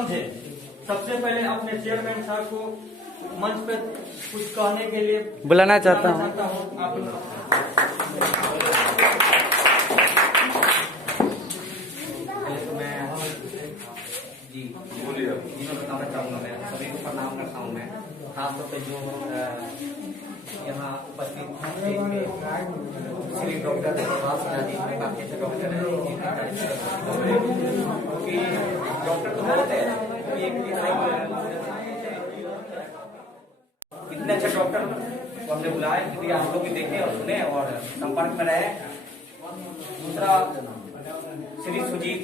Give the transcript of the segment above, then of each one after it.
समझे। सबसे पहले अपने चेयरमैन साहब को मंच पे कुछ कहने के लिए बुलाना चाहता हूँ। आप जी बोलिए। मैं बताना चाहूँगा, मैं सभी को प्रणाम करता हूँ। मैं खासतौर पे जो यहाँ उपस्थित श्री डॉक्टर जी काफी अच्छे डॉक्टर हैं, क्योंकि डॉक्टर तो बहुत है, इतने अच्छे डॉक्टर को हमने बुलाया कि आप लोग भी देखें और सुने और संपर्क में रहे। दूसरा श्री सुजीत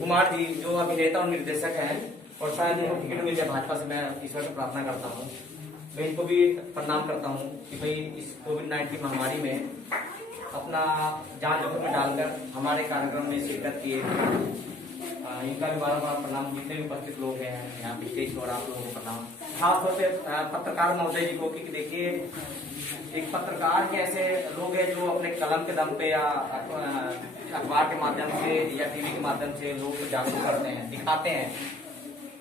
कुमार जी जो अभिनेता और निर्देशक हैं, और शायद उनको टिकट मिल जाए भाजपा से, मैं ईश्वर से प्रार्थना करता हूँ। मैं इनको भी प्रणाम करता हूँ कि भाई इस कोविड-19 महामारी में अपना जान जोखिम में डालकर हमारे कार्यक्रम में शिरकत किए। इनका भी बार प्रणाम। जितने भी उपस्थित लोग हैं यहाँ पे स्टेज पर, आप लोगों को प्रणाम। खासतौर से पत्रकार महोदय जी को, कि देखिए एक पत्रकार के ऐसे लोग हैं जो अपने कलम के दम पे या अखबार के माध्यम से या टीवी के माध्यम से लोगों को जागरूक करते हैं, दिखाते हैं।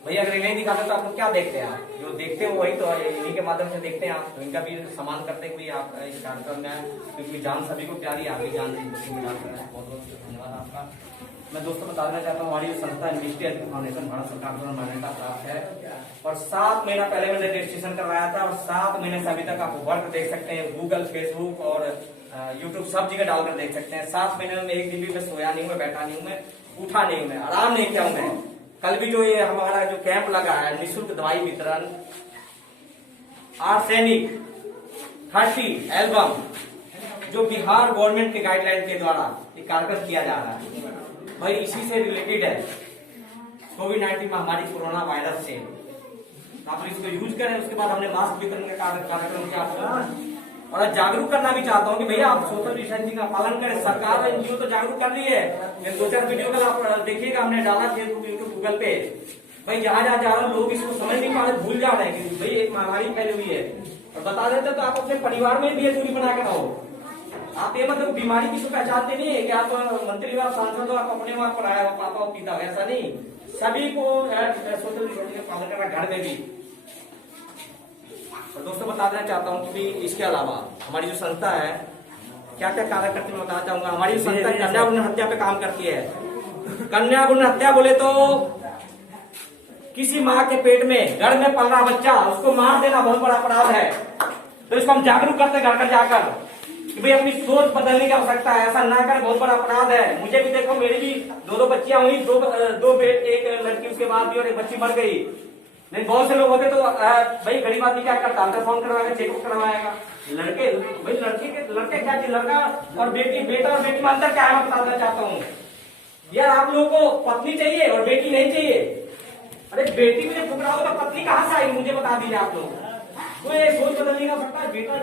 भैया अगर नहीं दिखाते तो आप लोग क्या देखते हैं? जो देखते हो वही तो इन्हीं के माध्यम से देखते हैं आप। तो इनका भी सम्मान करते हैं कि आप इस कार्यक्रम में, क्योंकि जान सभी को प्यारी, आपकी जान बहुत बहुत धन्यवाद आपका। मैं दोस्तों बता देना चाहता हूँ, हमारी जो संस्था इन्वेस्टी फाउंडेशन भारत सरकार द्वारा मान्यता प्राप्त है, और 7 महीना पहले मैंने रजिस्ट्रेशन करवाया था, और 7 महीने से अभी तक आप वर्क देख सकते हैं। गूगल, फेसबुक और यूट्यूब सब जगह डालकर देख सकते हैं। 7 महीने में एक दिन भी मैं सोया नहीं हूँ, मैं बैठा नहीं हूँ, मैं उठा नहीं हूँ, मैं आराम नहीं किया हूँ। मैं कल भी जो ये हमारा जो कैंप लगा है, निःशुल्क दवाई वितरण, आर्सेनिक 30 एल्बम, जो बिहार गवर्नमेंट के गाइडलाइन के द्वारा ये कार्यक्रम किया जा रहा है, भाई इसी से रिलेटेड है। कोविड-19 महामारी कोरोना वायरस से आप इसको यूज करें। उसके बाद हमने मास्क वितरण का कार्यक्रम किया, और जागरूक करना भी चाहता हूँ कि भैया आप सोशल डिस्टेंसिंग का पालन करें। सरकार एनजीओ तो जागरूक कर रही है। मैं 2-4 वीडियो कल आप देखिएगा, हमने डाला फेसबुक, यूट्यूब, गूगल पे। भाई जहाँ जहाँ जा रहे हैं लोग इसको समझ नहीं पा रहे, भूल जा रहे हैं कि भाई एक महामारी फैली हुई है, और बता देते तो आप अपने परिवार में भी दूरी बना के रहो। आप ये मतलब बीमारी किसी को पहचानते नहीं है कि आप मंत्री हो, आप सांसद हो, आप अपने वहां पर आया हो, पापा हो, पिता हो, ऐसा नहीं। सभी को सोशल डिस्टेंसिंग का पालन करना, घर में भी। और दोस्तों बता देना चाहता हूँ कि इसके अलावा हमारी जो संस्था है क्या क्या कार्य करती है, मैं बताना चाहूंगा। हमारी संस्था कन्या भ्रूण हत्या पे काम करती है। कन्या भ्रूण हत्या बोले तो किसी माँ के पेट में, घर में पल रहा बच्चा, उसको मार देना बहुत बड़ा अपराध है। तो इसको हम जागरूक करते हैं घर घर जाकर कि भाई अपनी सोच बदलने की आवश्यकता है, ऐसा ना करें, बहुत बड़ा अपराध है। मुझे भी देखो, मेरी भी 2 बच्चियां हुई, 2 एक लड़की उसके बाद भी, और एक बच्ची मर गई। नहीं, बहुत से लोग होते तो भाई गरीब आदमी क्या करता, अल्ट्रासाउंड करवाएगा, चेकअप करवाएगा। लड़के भाई लड़के क्या चीज, लड़का और बेटी, बेटा और बेटी में अंतर क्या है, मैं बताना चाहता हूँ। यार आप लोगों को पत्नी चाहिए और बेटी नहीं चाहिए। अरे बेटी मुझे ठुकरा हो तो पत्नी कहाँ से आई, मुझे बता दीजिए आप लोग। तो ये सोच बदलने का सकता है, बेटा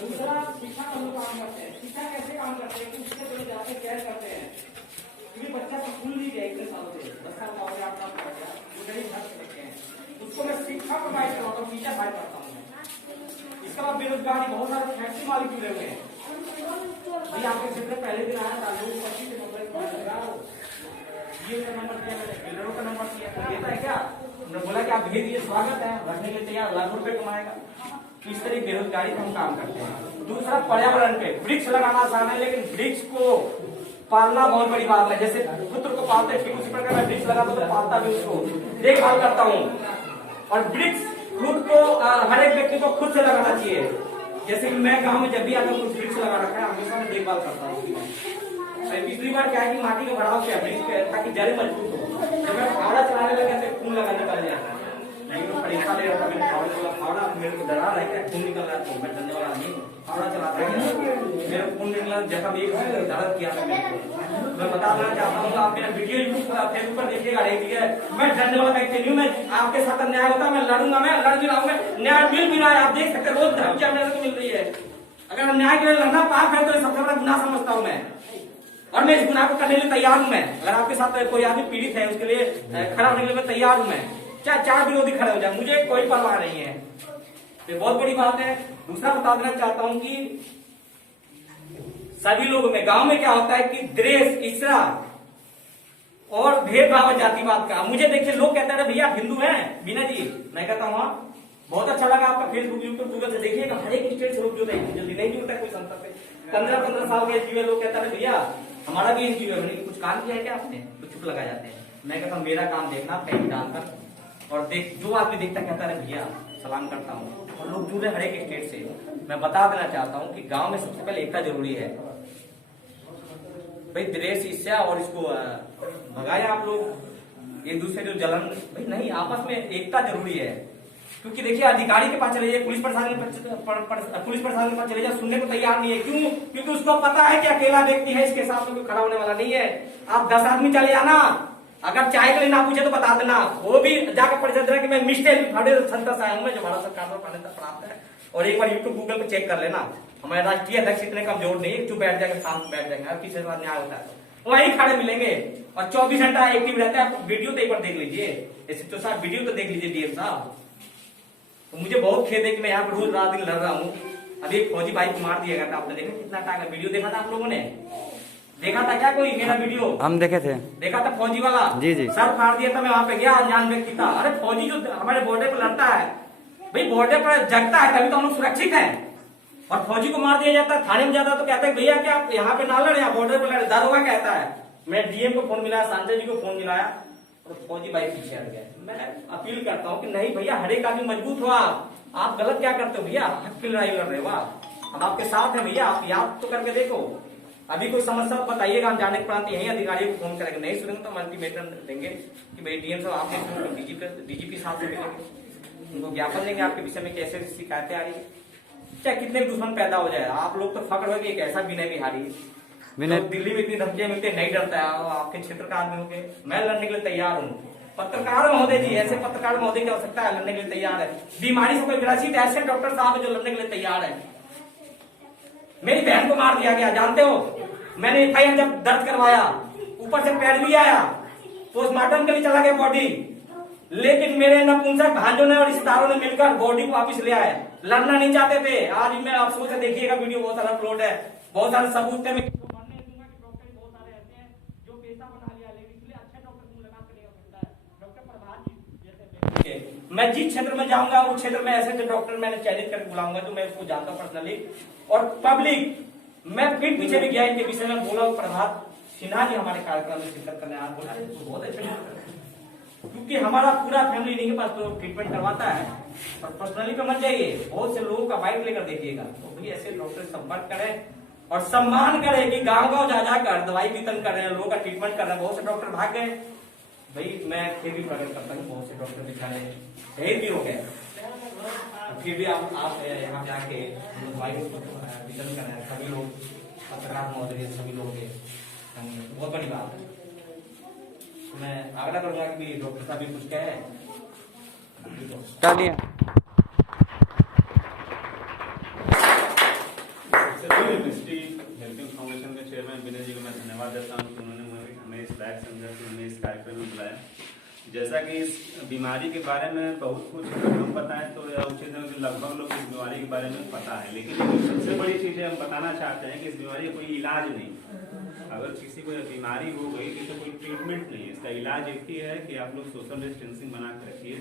दूसरा शिक्षा हम लोग काम करते हैं। शिक्षा कैसे काम करते हैं कि उससे बड़े जाते केयर करते हैं, क्योंकि बच्चा तो स्कूल नहीं गया इतने साल से, 10 साल का हो गया, 8 साल का हो गया, वो नहीं घर से लेके हैं, उसको मैं शिक्षा प्रोवाइड करवाता हूँ, टीचर फाइट करता हूँ मैं। इसके बाद बेरोजगारी, बहुत सारे फैक्ट्री मालिक जुड़े हुए हैं। भाई आपके क्षेत्र में पहले दिन आया था, लोग 25 से 90 का नंबर दिया, मैंने बिल्डरों का नंबर दिया, देता है क्या? उन्होंने बोला कि आप भेज दीजिए, स्वागत है, रखने के लिए तैयार, लाखों रुपए कमाएगा। इस तरह बेरोजगारी पर हम काम करते हैं। दूसरा पर्यावरण पे, वृक्ष लगाना आसान है, लेकिन वृक्ष को पालना बहुत बड़ी बात है। जैसे पुत्र को पालते ठीक उसी प्रकार मैं वृक्ष लगाता हूँ, तो पालता भी उसको, देखभाल करता हूँ। और वृक्ष खुद को हर एक व्यक्ति को खुद से लगाना चाहिए। जैसे कि मैं गांव में जब भी आता हूँ कुछ वृक्ष लगा रखा है, हमेशा मैं देखभाल करता हूँ। पिछली बार क्या है कि माटी का बढ़ाव किया वृक्ष ताकि जड़ें मजबूत हो। जब मैं फावड़ा चलाने लगा तो खून लगा निकल जाता है, लेकिन वो परीक्षा ले रहा था, मैंने फावड़ा मेरे को डरा रहा है, खून निकल रहा है, तो मैं डरने वाला नहीं, फावड़ा चलाता है, मेरा खून निकला, जब एक दर्द किया था मेरे को। मैं बता देना चाहता हूँ, आप मेरा वीडियो यूट्यूब फेसबुक पर देखिएगा, मैं डरने वाला व्यक्ति नहीं हूँ। मैं आपके साथ अन्याय होता मैं लड़ूंगा, मैं लड़ भी रहा, न्याय मिल भी रहा है। आप देख सकते रोज धमकियां मेरे को मिल रही है। अगर अन्याय के लिए लड़ना पाप है तो सबसे बड़ा गुनाह समझता हूँ मैं, और मैं इस गुनाह को करने के लिए तैयार हूं। मैं अगर आपके साथ कोई आदमी पीड़ित है, उसके लिए खड़ा होने के लिए मैं तैयार हूं। मैं चाहे 4 विरोधी खड़े हो जाए, मुझे कोई परवाह नहीं है। ये बहुत बड़ी बात है। दूसरा बता देना चाहता हूं कि सभी लोगों में। गांव में क्या होता है कि द्वेष, ईर्ष्या और भेदभाव जातिवाद का। मुझे देखिए लोग कहते हैं भैया आप हिंदू हैं बीना जी, मैं कहता हूँ बहुत अच्छा लगा आपका फेसबुक यूट्यूब गूगल से देखिएगा, हर एक स्टेट से लोग जुड़े हैं, जल्दी नहीं जुड़ता है कोई संस्था से। 15-15 साल के एनजीओ लोग कहता है भैया हमारा भी एनजीओ है, मैंने कुछ काम किया है क्या आपने, तो चुप लगा जाते हैं। मैं कहता हूँ मेरा काम देखना कहीं डालकर और देख, जो आदमी देखता कहता है भैया सलाम करता हूँ। और लोग जुड़े हर एक स्टेट से। मैं बता देना चाहता हूँ कि गाँव में सबसे पहले एकता जरूरी है भाई, द्वेष, ईर्ष्या और इसको भगाए आप लोग, एक दूसरे को जलन भाई नहीं, आपस में एकता जरूरी है। क्योंकि देखिए अधिकारी के पास चले जाइए, पुलिस प्रशासन के पास चले जाए, सुनने को तैयार नहीं है। क्यों? क्योंकि उसको पता है कि अकेला व्यक्ति है, इसके साथ में कोई खड़ा होने वाला नहीं है। आप 10 आदमी चले आना, अगर चाय के लिए ना पूछे तो बता देना, वो भी जाकर परिषद कि मैं मिस्टर संस्था से आया हूँ, जो भारत सरकार द्वारा मान्यता प्राप्त है। और एक बार यूट्यूब गूगल पे चेक कर लेना, हमारे राष्ट्रीय अध्यक्ष इतने कमजोर नहीं है, चुप बैठ जाएंगे, शांत बैठ जाएंगे, हर किसी के साथ न्याय होता है वही खड़े मिलेंगे और 24 घंटा एक्टिव रहता है। आप वीडियो तो एक बार देख लीजिए, एसएचओ साहब वीडियो तो देख लीजिए डीएम साहब। तो मुझे बहुत खेद है कि मैं यहाँ पर रोज रात दिन लड़ रहा हूँ। अभी एक फौजी भाई को मार दिया गया था, आपने देखा कितना टाइम, वीडियो देखा था आप लोगों ने, देखा था क्या कोई मेरा वीडियो? हम देखे थे, देखा था फौजी वाला, जी जी, सर फाड़ दिया था, मैं वहां पे गया, अनजान व्यक्ति था। अरे फौजी जो हमारे बॉर्डर पर लड़ता है भाई, बॉर्डर पर जगता है तभी तो हम लोग सुरक्षित हैं। और फौजी को मार दिया जाता है, थाने में जाता है तो कहते हैं भैया क्या आप यहाँ पे ना लड़े, बॉर्डर पर लड़े, दारोगा कहता है। मैं डीएम को फोन मिलाया, सांसद जी को फोन मिलाया और फौजी भाई पीछे हट गए। मैं अपील करता हूँ कि नहीं भैया, हर एक आदमी मजबूत हो। आप गलत क्या करते हो भैया, हक की लड़ाई लड़ रहे हो हम आपके साथ हैं भैया, आप याद तो करके देखो। अभी कोई समस्या बताइएगा, हम जाने के प्रांत यही अधिकारियों को फोन करेंगे, नहीं सुनेंगे तो हम अल्टीमेटम देंगे कि भाई डीएम साहब आप डीजीपी साहब से मिलेंगे, उनको ज्ञापन देंगे आपके विषय में कैसे शिकायतें आ रही है, चाहे कितने दुश्मन पैदा हो जाए। आप लोग तो फक्र हो कि एक ऐसा विनय बिहारी तो दिल्ली में इतनी धमकियां मिलती नहीं डरता है, आपके क्षेत्र का आदमी होके मैं लड़ने के लिए तैयार हूँ। पत्रकार महोदय जी, ऐसे पत्रकार महोदय की आवश्यकता है, लड़ने के लिए तैयार है। बीमारी से कोई ग्रसित ऐसे डॉक्टर साहब जो लड़ने के लिए तैयार है। मेरी बहन को मार दिया गया, जानते हो, मैंने एफआईआर जब दर्ज करवाया, ऊपर से पैड भी आया, पोस्टमार्टम के लिए चला गया बॉडी, लेकिन मेरे नपुंसक भांजों ने और रिश्तेदारों ने मिलकर बॉडी को वापिस ले आए। लड़ना नहीं चाहते थे। आज मैं अफसोस से देखिएगा वीडियो बहुत सारा अपलोड है, बहुत सारे सबूत है। मैं जिस क्षेत्र में जाऊंगा उस क्षेत्र में ऐसे डॉक्टर मैंने चयनित करके बुलाऊंगा, तो मैं उसको जानता हूं पर्सनली। और पब्लिक, मैं फिर पीछे भी गया इनके विषय में बोला, प्रभात सिन्हा जी हमारे कार्यक्रम में शिरकत करने आए, बोला बहुत अच्छा, क्योंकि हमारा पूरा फैमिली नहीं के पास तो ट्रीटमेंट करवाता है। और पर्सनली पे मत जाइए, बहुत से लोगों का बाइक लेकर देखिएगा, तो भाई ऐसे डॉक्टर से संपर्क करें और सम्मान करें कि गांव-गांव जा जाकर दवाई वितरण कर रहे हैं, लोगों का ट्रीटमेंट कर रहे हैं। बहुत से डॉक्टर भाग गए भाई, मैं फिर भी प्रकट करता हूँ, बहुत से डॉक्टर दिखाने शहीद भी हो गए, फिर भी आप यहाँ पे आके दवाई वितरण कर रहे हैं। सभी लोग पत्रकार महोदय, सभी लोग बहुत बड़ी बात है। मैं आग्रह करूंगा कि डॉक्टर साहब भी कुछ कहे। फाउंडेशन के चेयरमैन विनय जी को मैं धन्यवाद देता हूँ कि उन्होंने हमें इस लायक समझा कि हमें इस कार्यक्रम में बुलाया। जैसा कि इस बीमारी के बारे में बहुत कुछ हम बताएं तो उचित है कि लगभग लोग इस बीमारी के बारे में पता है, लेकिन सबसे बड़ी चीज़ हम बताना चाहते हैं कि इस बीमारी का कोई इलाज नहीं। अगर किसी को बीमारी हो गई तो कोई ट्रीटमेंट नहीं है, इसका इलाज एक ही है कि आप लोग सोशल डिस्टेंसिंग बना के रखिए,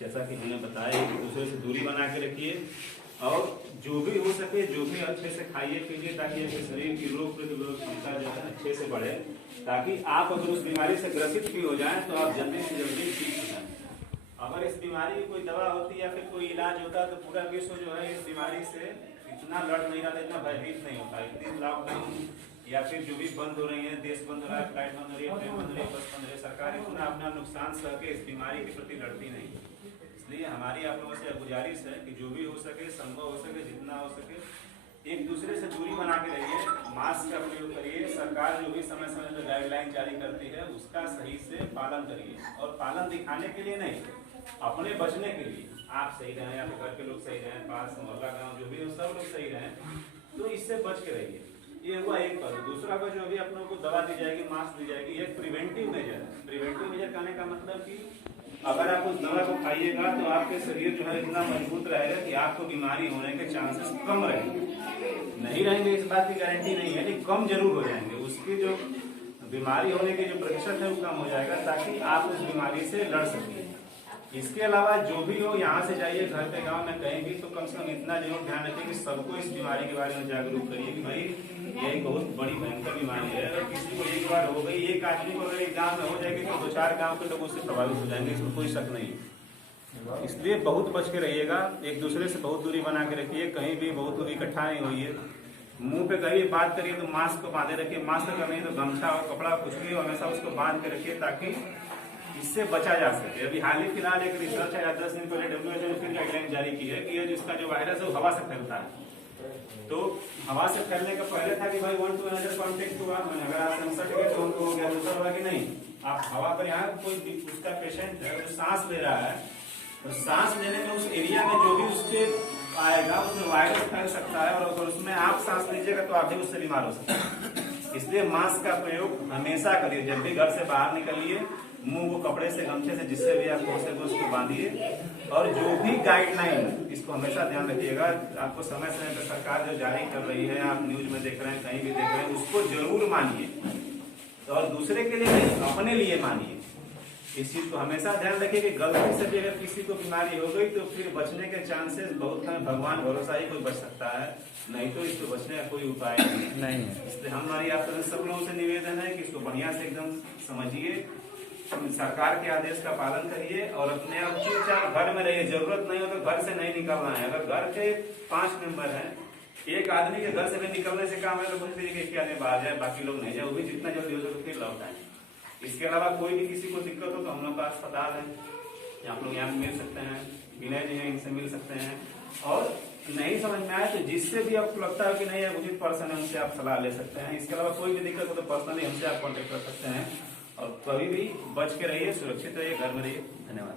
जैसा कि हमने बताया, एक दूसरे से दूरी बना के रखिए और जो भी हो सके जो भी अच्छे से खाइए पीजिए, ताकि आपके शरीर की रोग प्रतिरोधक क्षमता जो है अच्छे से बढ़े, ताकि आप अगर उस बीमारी से ग्रसित भी हो जाएं तो आप जल्दी से जल्दी ठीक हो जाएं। अगर इस बीमारी की कोई दवा होती या फिर कोई इलाज होता तो पूरा विश्व जो है इस बीमारी से इतना लड़ नहीं रहा था, इतना भयभीत नहीं होता। इतनी लॉकडाउन या फिर जो भी बंद हो रही है, देश बंद हो रहा है, फ्लाइट बंद हो रही है, ट्रेन बंद हो रही है, बस बंद हो रही है, सरकार इतना अपना नुकसान सह के इस बीमारी के प्रति लड़ती नहीं। इसलिए हमारी आप लोगों से गुजारिश है कि जो भी हो सके, संभव हो सके, जितना हो सके, एक दूसरे से दूरी बना के रहिए, मास्क का प्रयोग करिए, सरकार जो भी समय समय पर गाइडलाइन जारी करती है उसका सही से पालन करिए। और पालन दिखाने के लिए नहीं, अपने बचने के लिए, आप सही रहें या फिर घर के लोग सही रहें, पास मोहल्ला गाँव जो भी हो सब लोग सही रहें, तो इससे बच के रहिए। ये हुआ एक पर। दूसरा का जो अभी अपनों को दवा दी जाएगी, मास्क दी जाएगी, ये प्रिवेंटिव मेजर है। प्रिवेंटिव मेजर कहने का मतलब कि अगर आप उस दवा को खाइएगा तो आपके शरीर जो है इतना मजबूत रहेगा कि आपको बीमारी होने के चांसेस कम रहेंगे। नहीं रहेंगे इस बात की गारंटी नहीं है, लेकिन कम जरूर हो जाएंगे। उसकी जो बीमारी होने की जो प्रतिशत है वो कम हो जाएगा, ताकि आप उस बीमारी से लड़ सकें। इसके अलावा जो भी हो, यहाँ से जाइए घर पे गांव में कहीं भी, तो कम से कम इतना जरूर ध्यान रखिए कि सबको इस बीमारी के बारे में जागरूक करिए कि भाई ये एक बहुत बड़ी भयंकर बीमारी है। अगर किसी को एक बार हो गई, एक आदमी को अगर एक गाँव में हो जाएगी तो 2-4 गाँव के लोग उससे प्रभावित हो जाएंगे, इसमें कोई शक नहीं है। इसलिए बहुत बच के रहिएगा, एक दूसरे से बहुत दूरी बना के रखिए, कहीं भी बहुत दूरी इकट्ठा नहीं होइए। मुंह पे करिए, बात करिए तो मास्क को बांधे रखिए, मास्क अगर नहीं तो गमछा और कपड़ा कुछ भी हमेशा उसको बांध के रखिए, ताकि इससे बचा जा सके। अभी हाल ही फिलहाल एक रिसर्च है, 10 दिन पहले WHO ने फिर गाइडलाइन जारी की है कि ये जिसका जो वायरस है वो हवा से फैलता है। तो हवा से फैलने का पहले था कि भाई 1 to another कॉन्टेक्ट हुआ, मैंने अगर आप संसर्ग गए तो उनको हो गया, दूसरा हुआ कि नहीं। आप हवा पर यहाँ कोई उसका पेशेंट है जो सांस ले रहा है, तो सांस लेने में उस एरिया में जो भी उसके आएगा उसमें वायरस फैल सकता है, और अगर उसमें आप सांस लीजिएगा तो आप भी उससे बीमार हो सकते हैं। इसलिए मास्क का प्रयोग हमेशा करिए, जब भी घर से बाहर निकलिए मुंह को कपड़े से, गमछे से, जिससे भी आप हो सके उसको बांधिए। और जो भी गाइडलाइन, इसको हमेशा ध्यान रखिएगा, आपको समय समय पर सरकार जो जारी कर रही है, आप न्यूज में देख रहे हैं, कहीं भी देख रहे हैं, उसको जरूर मानिए। और दूसरे के लिए नहीं, अपने लिए मानिए। इस चीज को हमेशा ध्यान रखिए कि गलती से भी अगर किसी को बीमारी हो गई तो फिर बचने के चांसेस बहुत हैं। भगवान भरोसा ही कोई बच सकता है, नहीं तो इसको बचने का कोई उपाय नहीं है। इसलिए हमारी आप सब लोगों से निवेदन है कि इसको बढ़िया से एकदम समझिए, सरकार के आदेश का पालन करिए और अपने आप चुपचाप घर में रहिए। जरूरत नहीं हो तो घर से नहीं निकलना है। अगर घर के 5 मेंबर हैं, एक आदमी के घर से भी निकलने से काम है तो कोशिश करिए कि आदमी बाहर जाए, बाकी लोग नहीं जाए, वो भी जितना जल्दी हो सके फिर लौट आए। इसके अलावा कोई भी किसी को दिक्कत हो तो हम लोग का अस्पताल है, आप लोग यहाँ मिल सकते हैं, विनय जी हैं, इनसे मिल सकते हैं। और नहीं समझ में आए तो जिससे भी आपको लगता है कि नहीं है उचित पर्सन है, उनसे आप सलाह ले सकते हैं। इसके अलावा कोई भी दिक्कत हो तो पर्सनली हमसे आप कॉन्टेक्ट कर सकते हैं। और कभी भी बच के रहिए, सुरक्षित रहिए, घर में रहिए। धन्यवाद।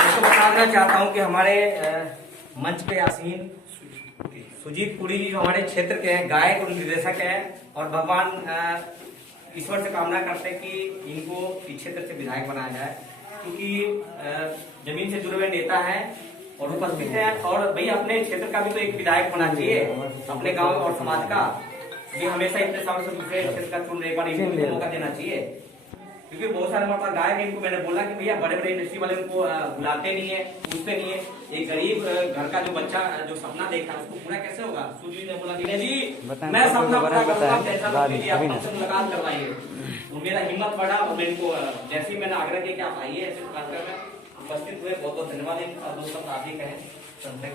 मैं बताना चाहता हूँ कि हमारे मंच पे आसीन सुजीत पुरी जी जो हमारे क्षेत्र के हैं, गायक और निर्देशक हैं, और भगवान ईश्वर से कामना करते हैं कि इनको इस क्षेत्र से विधायक बनाया जाए, क्योंकि जमीन से जुड़े हुए नेता हैं और उपस्थित हैं। और भाई अपने क्षेत्र का भी तो एक विधायक होना चाहिए, अपने गांव और समाज का। ये हमेशा इतने सालों से दूसरे क्षेत्र का चुन रहे, एक बार इनको भी मौका देना चाहिए, क्योंकि बहुत सारे हमारे पास गायक हैं। इनको मैंने बोला कि भैया बड़े बड़े इंडस्ट्री वाले उनको बुलाते नहीं है, पूछते नहीं है। एक गरीब घर का जो बच्चा जो सपना देखा है उसको पूरा कैसे होगा। सूजी ने बोला विनय जी मैं सपना पूरा करूंगा, कैसा कीजिए, आप हमसे मुलाकात करवाइए। तो मेरा हिम्मत बढ़ा और मेरे को जैसे ही मैंने आग्रह किया कि आप आइए ऐसे कार्यक्रम में उपस्थित हुए। बहुत बहुत धन्यवाद। एक दोस्तों आप ही कहें संतक